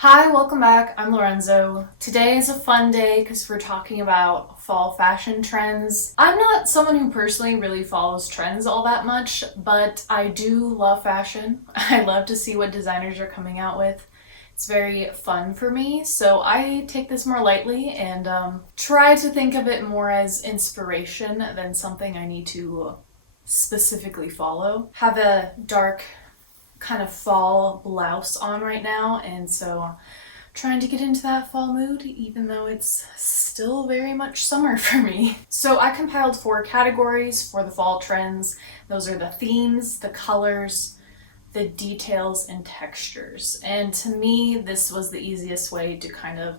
Hi, welcome back. I'm Lorenzo. Today is a fun day because we're talking about fall fashion trends. I'm not someone who personally really follows trends all that much, but I do love fashion. I love to see what designers are coming out with. It's very fun for me, so I take this more lightly and try to think of it more as inspiration than something I need to specifically follow. Have a dark kind of fall blouse on right now, and so trying to get into that fall mood even though it's still very much summer for me. So I compiled 4 categories for the fall trends. Those are the themes, the colors, the details, and textures. And to me, this was the easiest way to kind of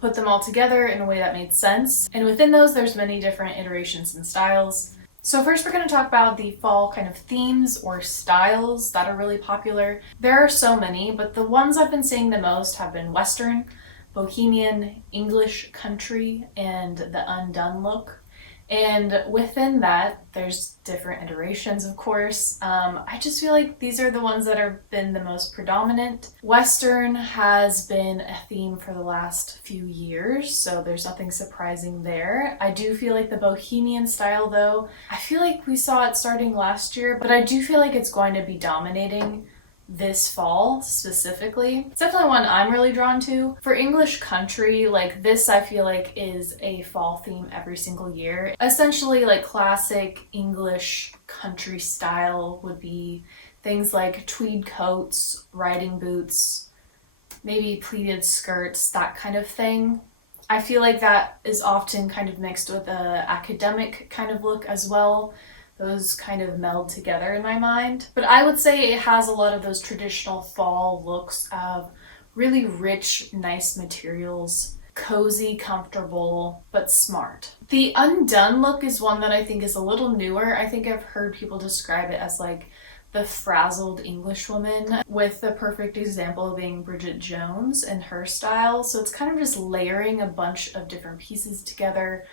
put them all together in a way that made sense. And within those, there's many different iterations and styles. So first we're going to talk about the fall kind of themes or styles that are really popular. There are so many, but the ones I've been seeing the most have been Western, Bohemian, English country, and the undone look. And within that, there's different iterations, of course. I just feel like these are the ones that have been the most predominant. Western has been a theme for the last few years, so there's nothing surprising there. I do feel like the Bohemian style, though, I feel like we saw it starting last year, but I do feel like it's going to be dominating this fall specifically. It's definitely one I'm really drawn to. For English country, like this I feel like is a fall theme every single year. Essentially like classic English country style would be things like tweed coats, riding boots, maybe pleated skirts, that kind of thing. I feel like that is often kind of mixed with a academic kind of look as well. Those kind of meld together in my mind. But I would say it has a lot of those traditional fall looks of really rich, nice materials, cozy, comfortable, but smart. The undone look is one that I think is a little newer. I think I've heard people describe it as like the frazzled English woman, with the perfect example being Bridget Jones and her style. So it's kind of just layering a bunch of different pieces together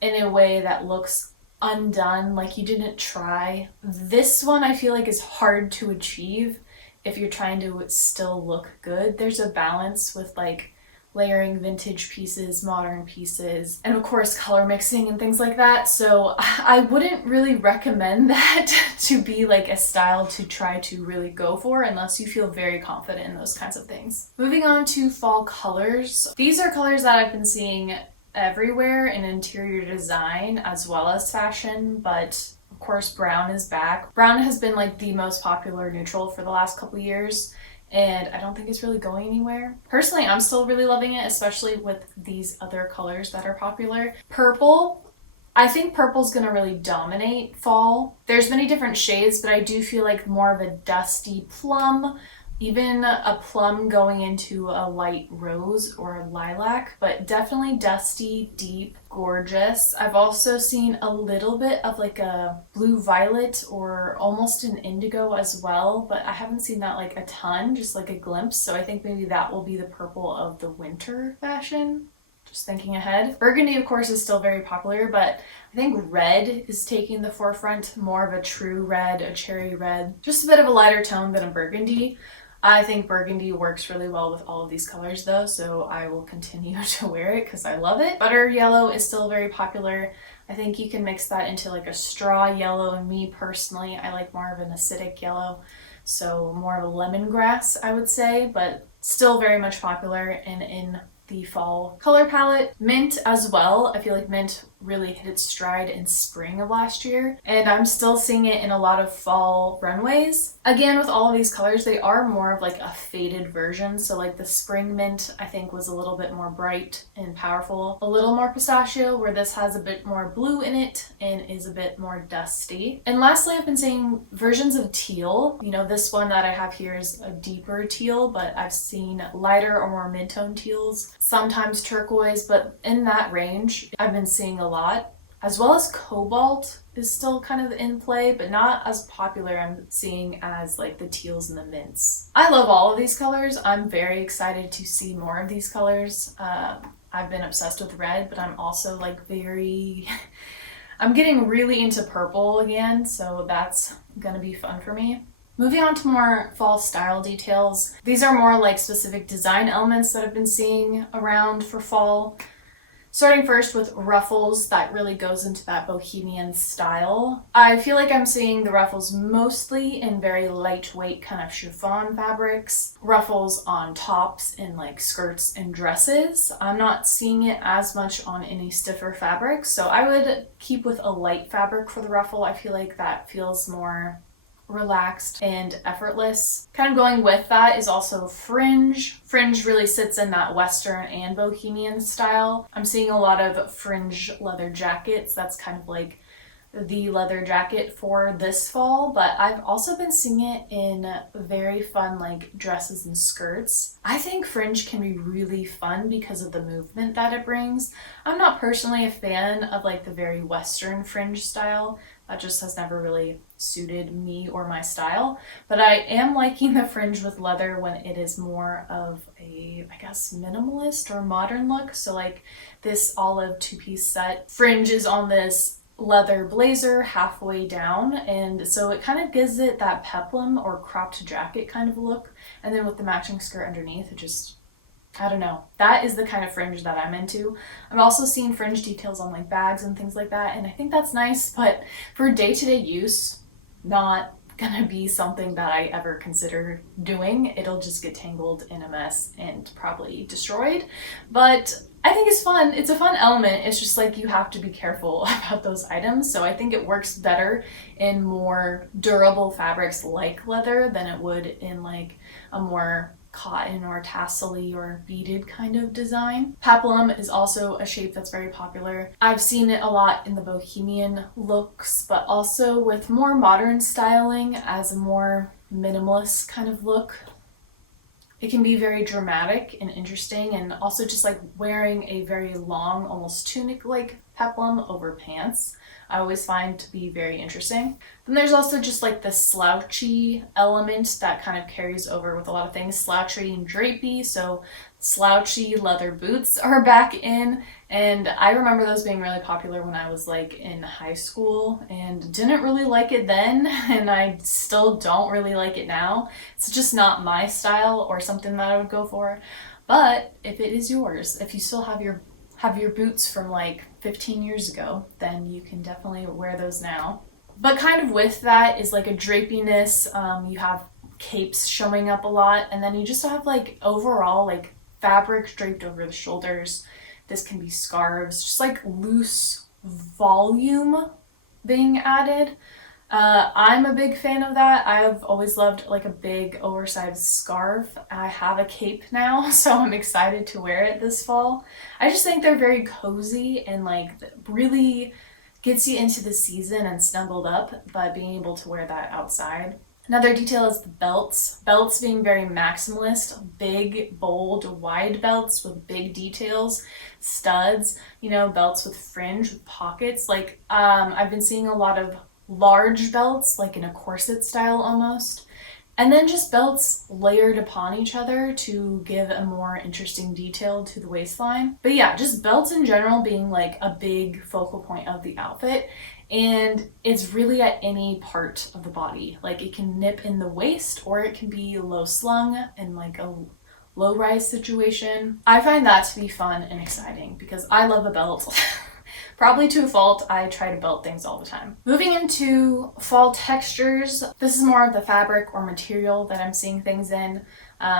in a way that looks undone, like you didn't try. This one I feel like is hard to achieve if you're trying to still look good. There's a balance with like layering vintage pieces, modern pieces, and of course color mixing and things like that. So I wouldn't really recommend that to be like a style to try to really go for unless you feel very confident in those kinds of things. Moving on to fall colors. These are colors that I've been seeing everywhere in interior design as well as fashion, but of course brown is back. Brown has been like the most popular neutral for the last couple years, and I don't think it's really going anywhere. Personally, I'm still really loving it, especially with these other colors that are popular. Purple, I think purple's gonna really dominate fall. There's many different shades, but I do feel like more of a dusty plum, even a plum going into a light rose or a lilac, but definitely dusty, deep, gorgeous. I've also seen a little bit of like a blue violet or almost an indigo as well, but I haven't seen that like a ton, just like a glimpse. So I think maybe that will be the purple of the winter fashion. Just thinking ahead. Burgundy, of course, is still very popular, but I think red is taking the forefront, more of a true red, a cherry red, just a bit of a lighter tone than a burgundy. I think burgundy works really well with all of these colors though, so I will continue to wear it because I love it. Butter yellow is still very popular. I think you can mix that into like a straw yellow, and me personally, I like more of an acidic yellow, so more of a lemongrass, I would say, but still very much popular and in the fall color palette. Mint as well. I feel like mint really hit its stride in spring of last year, and I'm still seeing it in a lot of fall runways. Again, with all of these colors, they are more of like a faded version. So like the spring mint I think was a little bit more bright and powerful, a little more pistachio, where this has a bit more blue in it and is a bit more dusty. And lastly, I've been seeing versions of teal. You know, this one that I have here is a deeper teal, but I've seen lighter or more mid-tone teals, sometimes turquoise, but in that range I've been seeing a lot. As well as cobalt is still kind of in play, but not as popular I'm seeing as like the teals and the mints. I love all of these colors. I'm very excited to see more of these colors. I've been obsessed with red, but I'm also like I'm getting really into purple again, so that's gonna be fun for me. Moving on to more fall style details. These are more like specific design elements that I've been seeing around for fall. Starting first with ruffles, that really goes into that bohemian style. I feel like I'm seeing the ruffles mostly in very lightweight kind of chiffon fabrics. Ruffles on tops in like skirts and dresses. I'm not seeing it as much on any stiffer fabrics, so I would keep with a light fabric for the ruffle. I feel like that feels more relaxed and effortless. Kind of going with that is also fringe. Fringe really sits in that Western and bohemian style. I'm seeing a lot of fringe leather jackets. That's kind of like the leather jacket for this fall, but I've also been seeing it in very fun like dresses and skirts. I think fringe can be really fun because of the movement that it brings. I'm not personally a fan of like the very Western fringe style. That just has never really suited me or my style. But I am liking the fringe with leather when it is more of a, I guess, minimalist or modern look. So like this olive two-piece set. Fringe is on this leather blazer halfway down, and so it kind of gives it that peplum or cropped jacket kind of look. And then with the matching skirt underneath, it just, I don't know. That is the kind of fringe that I'm into. I've also seen fringe details on like bags and things like that, and I think that's nice, but for day-to-day use, not gonna be something that I ever consider doing. It'll just get tangled in a mess and probably destroyed. But I think it's fun. It's a fun element. It's just like you have to be careful about those items. So I think it works better in more durable fabrics like leather than it would in like a more cotton or tassel-y or beaded kind of design. Peplum is also a shape that's very popular. I've seen it a lot in the bohemian looks, but also with more modern styling as a more minimalist kind of look. It can be very dramatic and interesting, and also just like wearing a very long, almost tunic-like peplum over pants, I always find to be very interesting. Then there's also just like the slouchy element that kind of carries over with a lot of things, slouchy and drapey. So slouchy leather boots are back in, and I remember those being really popular when I was like in high school and didn't really like it then, and I still don't really like it now. It's just not my style or something that I would go for. But if it is yours, if you still have your boots from like 15 years ago, then you can definitely wear those now. But kind of with that is like a drapiness. You have capes showing up a lot, and then you just have like overall like fabric draped over the shoulders. This can be scarves, just like loose volume being added. I'm a big fan of that. I've always loved like a big oversized scarf. I have a cape now, so I'm excited to wear it this fall. I just think they're very cozy and like really gets you into the season and snuggled up by being able to wear that outside. Another detail is the belts. Belts being very maximalist, big, bold, wide belts with big details, studs, belts with fringe, with pockets. Like, I've been seeing a lot of large belts, like in a corset style almost, and then just belts layered upon each other to give a more interesting detail to the waistline. But yeah, just belts in general being like a big focal point of the outfit, and it's really at any part of the body. Like it can nip in the waist, or it can be low slung in like a low rise situation. I find that to be fun and exciting because I love a belt. Probably to a fault, I try to belt things all the time. Moving into fall textures, this is more of the fabric or material that I'm seeing things in.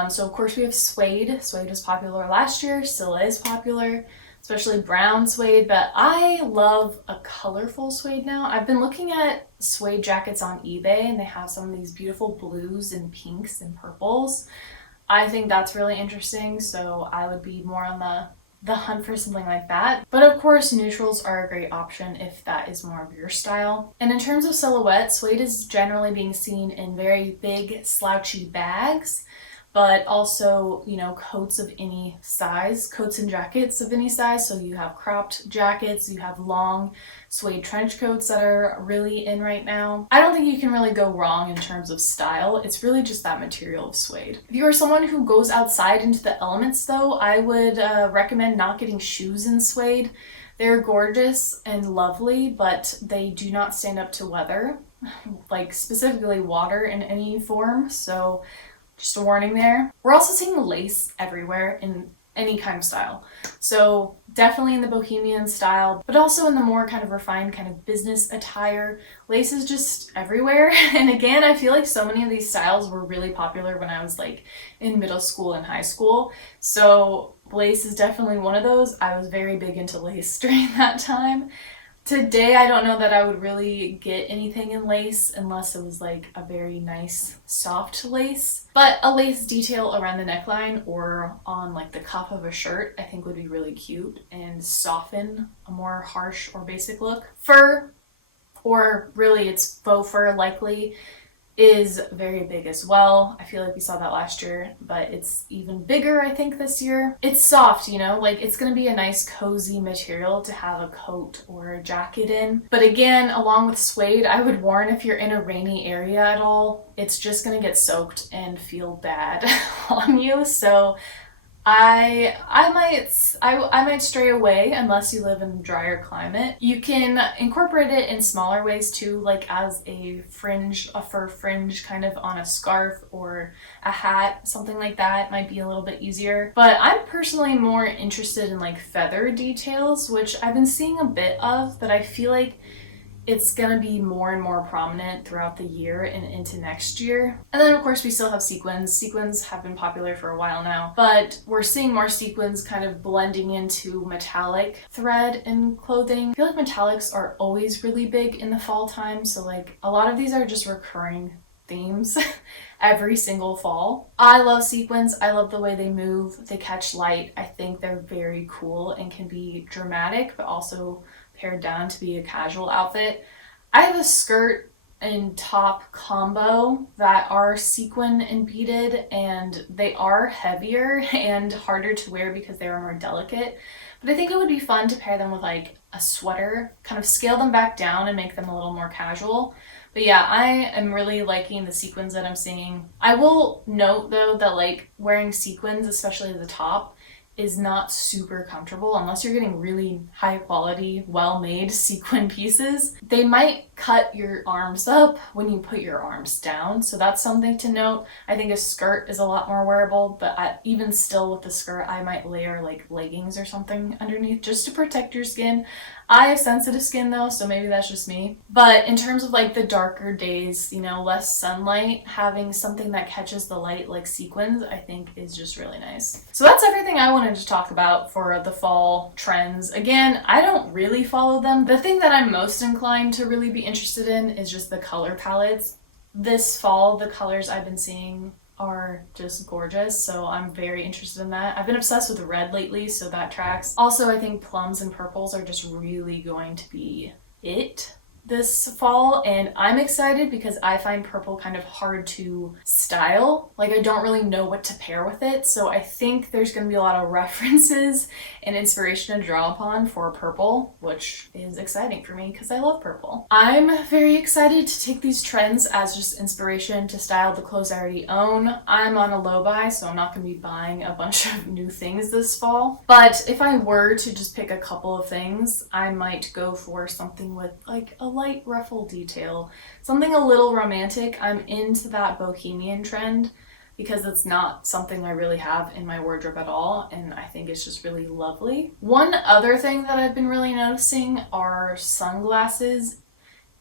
So of course we have suede. Suede was popular last year, still is popular, especially brown suede, but I love a colorful suede now. I've been looking at suede jackets on eBay, and they have some of these beautiful blues and pinks and purples. I think that's really interesting, so I would be more on the hunt for something like that. But of course, neutrals are a great option if that is more of your style. And in terms of silhouette, suede is generally being seen in very big, slouchy bags, but also, coats of any size, coats and jackets of any size. So you have cropped jackets, you have long suede trench coats that are really in right now. I don't think you can really go wrong in terms of style. It's really just that material of suede. If you are someone who goes outside into the elements though, I would recommend not getting shoes in suede. They're gorgeous and lovely, but they do not stand up to weather. like specifically water in any form, so just a warning there. We're also seeing lace everywhere in any kind of style. So definitely in the bohemian style, but also in the more kind of refined kind of business attire. Lace is just everywhere. And again, I feel like so many of these styles were really popular when I was like in middle school and high school. So lace is definitely one of those. I was very big into lace during that time. Today, I don't know that I would really get anything in lace unless it was like a very nice soft lace. But a lace detail around the neckline or on like the cuff of a shirt, I think would be really cute and soften a more harsh or basic look. Fur, or really it's faux fur likely, is very big as well. I feel like we saw that last year, but it's even bigger, I think, this year. It's soft, you know, like it's gonna be a nice cozy material to have a coat or a jacket in. But again, along with suede, I would warn if you're in a rainy area at all, it's just gonna get soaked and feel bad on you. So I might stray away unless you live in a drier climate. You can incorporate it in smaller ways too, like as a fringe, a fur fringe kind of on a scarf or a hat, something like that might be a little bit easier. But I'm personally more interested in like feather details, which I've been seeing a bit of, but I feel like it's gonna be more and more prominent throughout the year and into next year. And then of course we still have sequins. Sequins have been popular for a while now, but we're seeing more sequins kind of blending into metallic thread in clothing. I feel like metallics are always really big in the fall time, so like a lot of these are just recurring themes every single fall. I love sequins. I love the way they move. They catch light. I think they're very cool and can be dramatic, but also pared down to be a casual outfit. I have a skirt and top combo that are sequin and beaded, and they are heavier and harder to wear because they are more delicate. But I think it would be fun to pair them with like a sweater, kind of scale them back down and make them a little more casual. But yeah, I am really liking the sequins that I'm seeing. I will note though that like wearing sequins, especially at the top, is not super comfortable unless you're getting really high quality, well-made sequin pieces. They might cut your arms up when you put your arms down, so that's something to note. I think a skirt is a lot more wearable, but even still with the skirt, I might layer like leggings or something underneath just to protect your skin. I have sensitive skin though, so maybe that's just me. But in terms of like the darker days, you know, less sunlight, having something that catches the light like sequins, I think is just really nice. So that's everything I wanted to talk about for the fall trends. Again, I don't really follow them. The thing that I'm most inclined to really be interested in is just the color palettes. This fall, the colors I've been seeing are just gorgeous, so I'm very interested in that. I've been obsessed with red lately, so that tracks. Also, I think plums and purples are just really going to be it this fall, and I'm excited because I find purple kind of hard to style. Like I don't really know what to pair with it, so I think there's going to be a lot of references and inspiration to draw upon for purple, which is exciting for me because I love purple. I'm very excited to take these trends as just inspiration to style the clothes I already own. I'm on a low buy, so I'm not going to be buying a bunch of new things this fall, but if I were to just pick a couple of things, I might go for something with like a light ruffle detail, something a little romantic. I'm into that bohemian trend because it's not something I really have in my wardrobe at all, and I think it's just really lovely. One other thing that I've been really noticing are sunglasses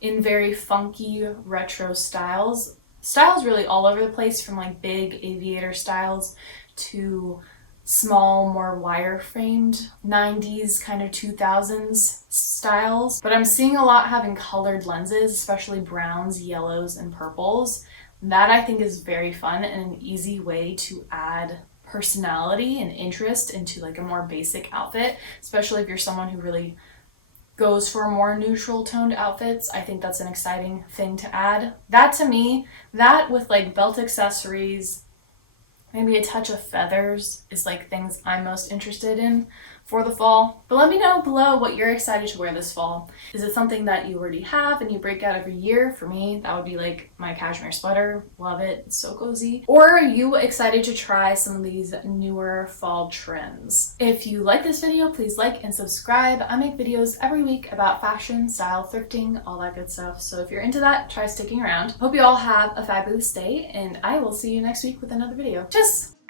in very funky retro styles. Styles really all over the place, from like big aviator styles to small, more wire-framed 90s kind of 2000s styles. But I'm seeing a lot having colored lenses, especially browns, yellows, and purples. That I think is very fun and an easy way to add personality and interest into like a more basic outfit, especially if you're someone who really goes for more neutral toned outfits. I think that's an exciting thing to add. That to me, that with like belt accessories, maybe a touch of feathers is like things I'm most interested in for the fall. But let me know below what you're excited to wear this fall. Is it something that you already have and you break out every year? For me, that would be like my cashmere sweater. Love it. It's so cozy. Or are you excited to try some of these newer fall trends? If you like this video, please like and subscribe. I make videos every week about fashion, style, thrifting, all that good stuff. So if you're into that, try sticking around. Hope you all have a fabulous day, and I will see you next week with another video. Tschüss!